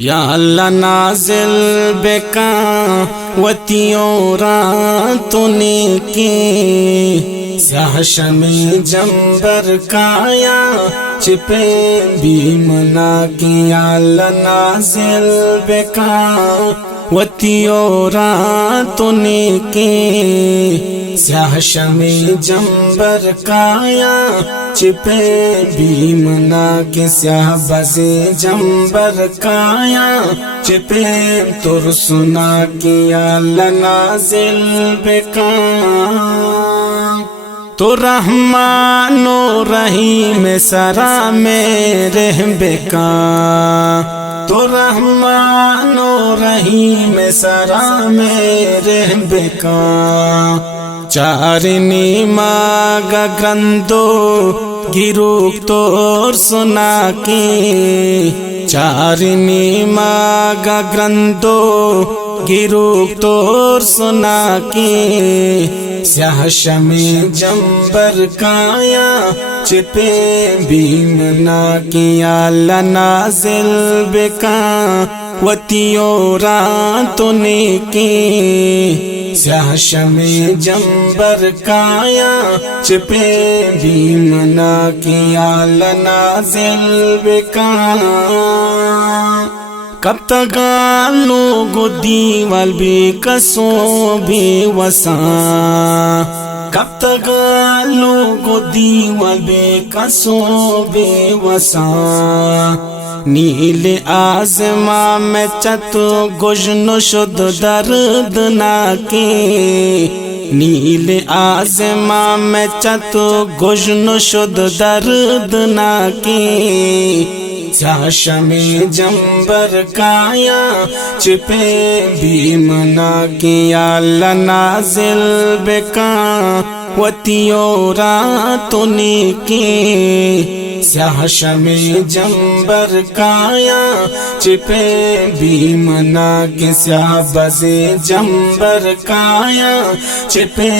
یا اللہ نازل بکا وتیوں راتوں نے کی سیاہ شمی جنبر کایا چپے بھی منا کی یا اللہ نازل بکا وتیوں راتوں نے کی سیاہ شمی جنبر کایا چپے بھی منا کے سیاہ بزی جنبر کایا چپے تر سنا کیا لنازل بکا تو رحمان و رحیم سرا میں رہ بکا تو رحمان و رحیم سرا میں رہ بکا چارنی ماگا گرندو گیروک تور سنا کی چارنی ماگا گرندو گیروک تور سنا کی سیاہ شمی جنبر کایا چپے بھی منا کیا لنازل بکا وتیوں راتوں نے کی سیاہ شمی جنبر کایا چپے بھی منا کیا لنازل بکا کب تک لوگ دیوال بھی کسوں بھی وساں کب تک لوگ دیوال بھی کسوں بھی وساں نیل آسماں میں چت گشن شد درد ناکی نیل آسماں میں چت گشن شد درد ناکی سیاہ شمی جنبر کایا چپے بھی منا کیا لنازل بکا وتیوں راتوں نے کی سیاہ شمی جنبر کایا چپے بھی منا کے سیاہ بزی جنبر کایا چپے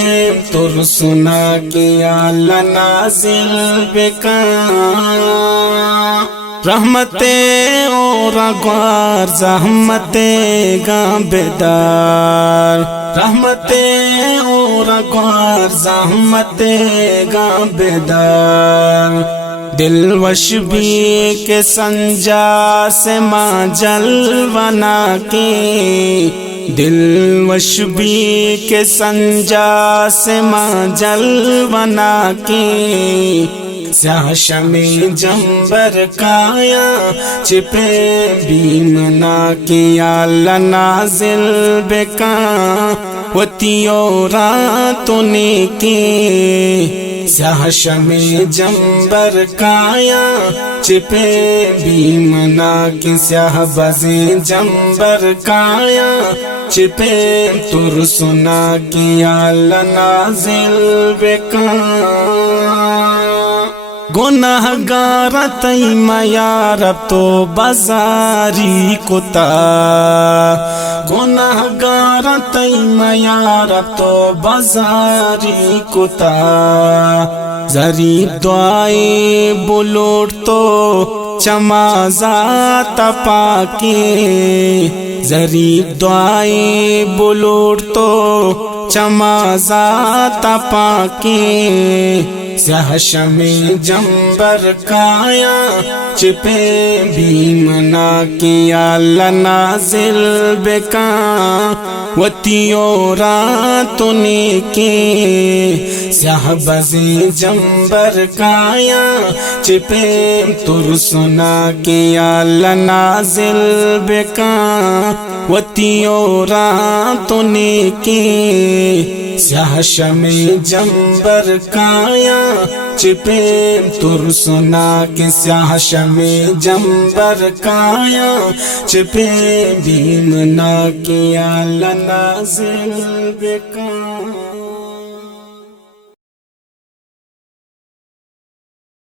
تر سنا کیا لنازل بکا رحمتیں اور اغوار زحمتیں گاں بیدار رحمتیں اور اغوار زحمتیں گاں بیدار دل وش بھی کے سنجا سے ماں جلونا کی دل وش بھی کے سنجا سے ماں جلونا کی سیاہ شمی جنبر کایا چپے بھی منا کیا لنازل بکا وتیوں راتوں نے کی سیاہ شمی جنبر کایا چپے بھی منا کی سیاہ بزی جنبر کایا چپے تر سنا کیا لنازل بکا گناہ گار تیم یا رب تو بازاری کتا گناہ گار تیم یا رب تو بازاری کتا ضریب دعائی بلوٹ تو چما ذات پاکی ضریب دعائی بلوٹ تو چما ذات پاکی سیاہ شمی جنبر کایا چپے بھی منا کیا لنازل بکا وتیوں راتوں نے کی سیاہ بزی جنبر کایا چپے تر سنا کیا لنازل بکا وتیوں راتوں نے کی سیاہ شمی جنبر کایا چپے تر سنا کے سیاہ شمی جنبر کایا چپے بھی منا کیا لنازل بکا